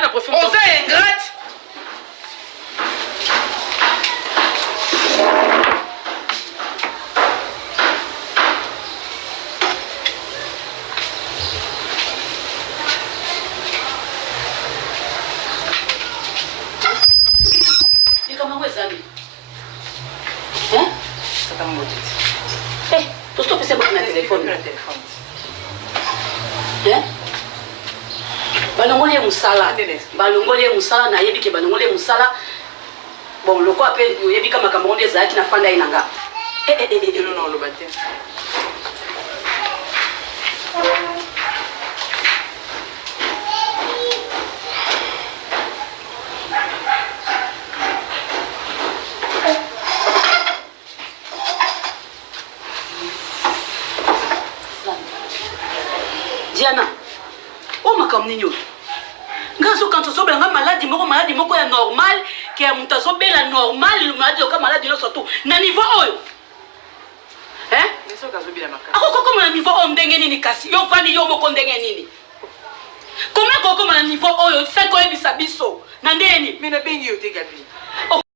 bana profond. On est ingrate. Comment est-ce que hein? Ça t'a maudit. Eh, tout ce que c'est bon na téléphone. Hein? Balongoli musala. Balongoli musala na yebi ke balongoli musala. Bon, loko appelle yebi kama kama onde zaki na fanda inanga. Non, le bâtiment. Diana, oh ma comme nino. Ngazo quand tu sobela maladie moko ya normal, que ya muta sobela normal, le maladie ka maladie no surtout. Na niveau oyo. Hein? Mais ça ka sobela makasi. Ako comme na niveau o ndenge nini kasi? Yo fani yo moko ndenge nini? Comment ko comme na niveau oyo, ça ko ebisa biso. Na ndeni? Mais na bengi yo te gabi.